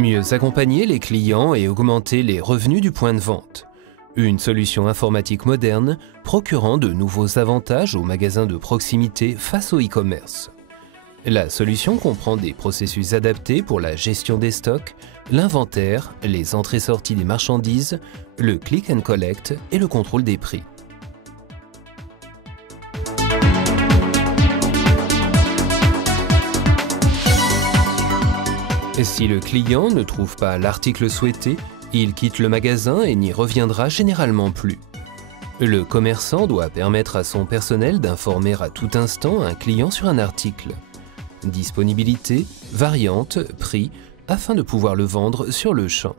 Mieux accompagner les clients et augmenter les revenus du point de vente. Une solution informatique moderne procurant de nouveaux avantages aux magasins de proximité face au e-commerce. La solution comprend des processus adaptés pour la gestion des stocks, l'inventaire, les entrées-sorties des marchandises, le click and collect et le contrôle des prix. Si le client ne trouve pas l'article souhaité, il quitte le magasin et n'y reviendra généralement plus. Le commerçant doit permettre à son personnel d'informer à tout instant un client sur un article. Disponibilité, variante, prix, afin de pouvoir le vendre sur le champ.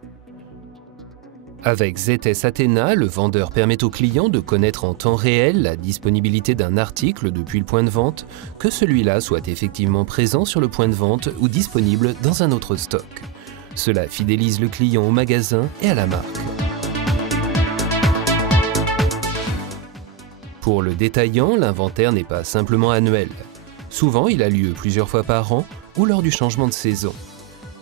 Avec ZS Athena, le vendeur permet au client de connaître en temps réel la disponibilité d'un article depuis le point de vente, que celui-là soit effectivement présent sur le point de vente ou disponible dans un autre stock. Cela fidélise le client au magasin et à la marque. Pour le détaillant, l'inventaire n'est pas simplement annuel. Souvent, il a lieu plusieurs fois par an ou lors du changement de saison.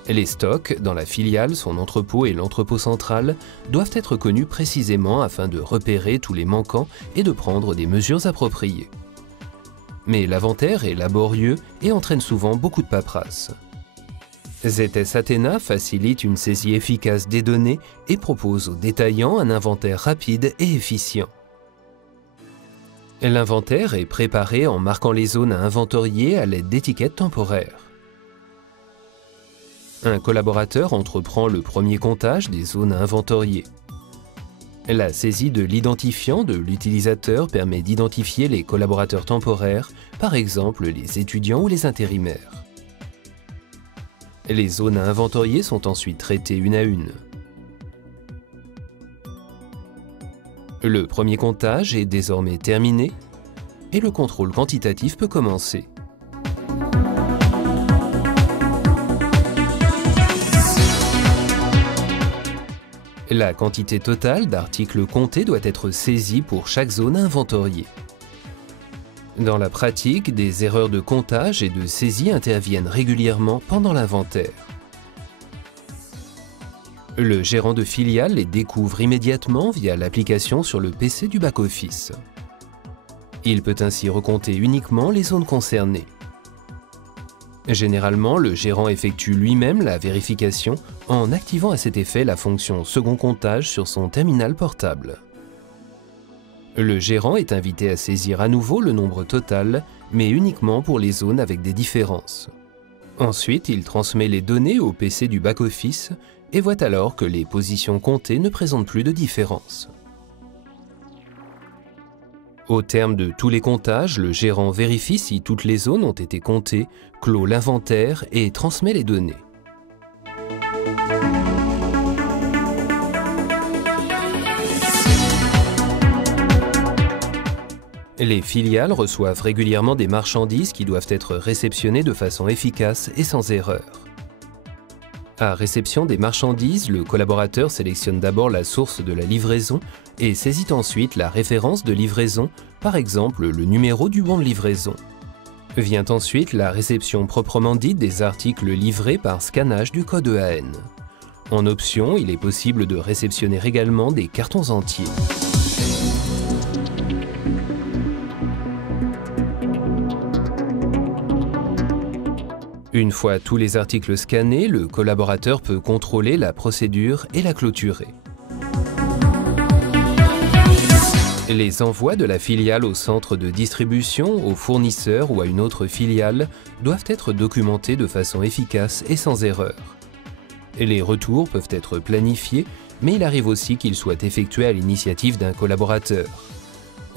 Les stocks, dans la filiale, son entrepôt et l'entrepôt central, doivent être connus précisément afin de repérer tous les manquants et de prendre des mesures appropriées. Mais l'inventaire est laborieux et entraîne souvent beaucoup de paperasse. ZS Athena facilite une saisie efficace des données et propose aux détaillants un inventaire rapide et efficient. L'inventaire est préparé en marquant les zones à inventorier à l'aide d'étiquettes temporaires. Un collaborateur entreprend le premier comptage des zones à inventorier. La saisie de l'identifiant de l'utilisateur permet d'identifier les collaborateurs temporaires, par exemple les étudiants ou les intérimaires. Les zones à inventorier sont ensuite traitées une à une. Le premier comptage est désormais terminé et le contrôle quantitatif peut commencer. La quantité totale d'articles comptés doit être saisie pour chaque zone à inventorier. Dans la pratique, des erreurs de comptage et de saisie interviennent régulièrement pendant l'inventaire. Le gérant de filiale les découvre immédiatement via l'application sur le PC du back-office. Il peut ainsi recompter uniquement les zones concernées. Généralement, le gérant effectue lui-même la vérification en activant à cet effet la fonction second comptage sur son terminal portable. Le gérant est invité à saisir à nouveau le nombre total, mais uniquement pour les zones avec des différences. Ensuite, il transmet les données au PC du back-office et voit alors que les positions comptées ne présentent plus de différence. Au terme de tous les comptages, le gérant vérifie si toutes les zones ont été comptées, clôt l'inventaire et transmet les données. Les filiales reçoivent régulièrement des marchandises qui doivent être réceptionnées de façon efficace et sans erreur. À réception des marchandises, le collaborateur sélectionne d'abord la source de la livraison et saisit ensuite la référence de livraison, par exemple le numéro du bon de livraison. Vient ensuite la réception proprement dite des articles livrés par scannage du code EAN. En option, il est possible de réceptionner également des cartons entiers. Une fois tous les articles scannés, le collaborateur peut contrôler la procédure et la clôturer. Les envois de la filiale au centre de distribution, au fournisseur ou à une autre filiale doivent être documentés de façon efficace et sans erreur. Les retours peuvent être planifiés, mais il arrive aussi qu'ils soient effectués à l'initiative d'un collaborateur.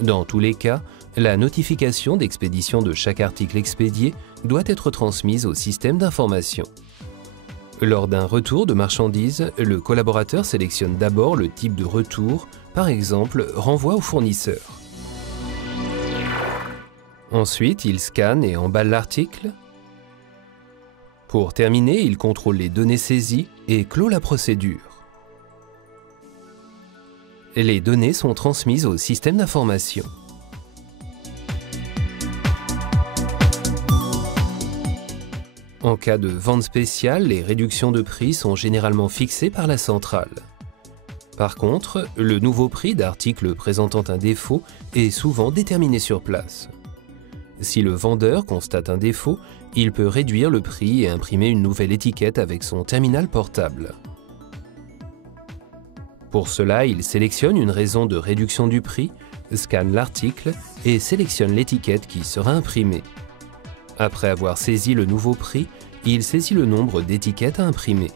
Dans tous les cas, la notification d'expédition de chaque article expédié doit être transmise au système d'information. Lors d'un retour de marchandises, le collaborateur sélectionne d'abord le type de retour, par exemple renvoi au fournisseur. Ensuite, il scanne et emballe l'article. Pour terminer, il contrôle les données saisies et clôt la procédure. Les données sont transmises au système d'information. En cas de vente spéciale, les réductions de prix sont généralement fixées par la centrale. Par contre, le nouveau prix d'articles présentant un défaut est souvent déterminé sur place. Si le vendeur constate un défaut, il peut réduire le prix et imprimer une nouvelle étiquette avec son terminal portable. Pour cela, il sélectionne une raison de réduction du prix, scanne l'article et sélectionne l'étiquette qui sera imprimée. Après avoir saisi le nouveau prix, il saisit le nombre d'étiquettes à imprimer.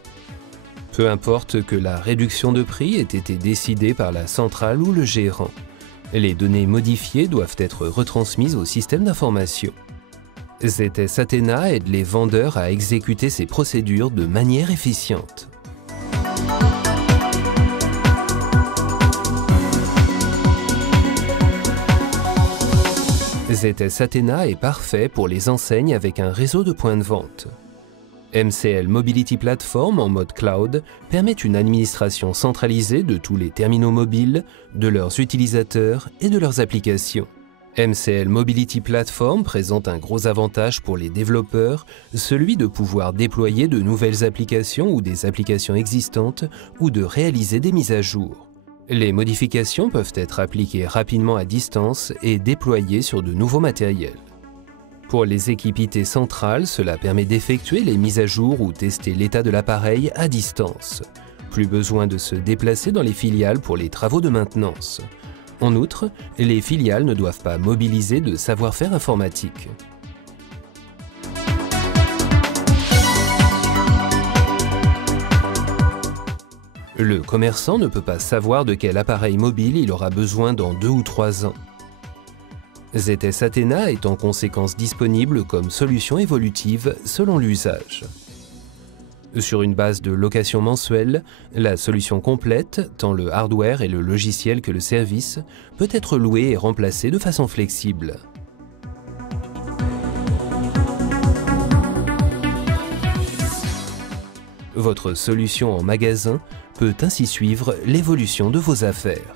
Peu importe que la réduction de prix ait été décidée par la centrale ou le gérant, les données modifiées doivent être retransmises au système d'information. ZS Athena aide les vendeurs à exécuter ces procédures de manière efficiente. ZS Athena est parfait pour les enseignes avec un réseau de points de vente. MCL Mobility Platform en mode cloud permet une administration centralisée de tous les terminaux mobiles, de leurs utilisateurs et de leurs applications. MCL Mobility Platform présente un gros avantage pour les développeurs, celui de pouvoir déployer de nouvelles applications ou des applications existantes ou de réaliser des mises à jour. Les modifications peuvent être appliquées rapidement à distance et déployées sur de nouveaux matériels. Pour les équipes IT centrales, cela permet d'effectuer les mises à jour ou tester l'état de l'appareil à distance. Plus besoin de se déplacer dans les filiales pour les travaux de maintenance. En outre, les filiales ne doivent pas mobiliser de savoir-faire informatique. Le commerçant ne peut pas savoir de quel appareil mobile il aura besoin dans 2 ou 3 ans. ZS Athena est en conséquence disponible comme solution évolutive selon l'usage. Sur une base de location mensuelle, la solution complète, tant le hardware et le logiciel que le service, peut être louée et remplacée de façon flexible. Votre solution en magasin peut ainsi suivre l'évolution de vos affaires.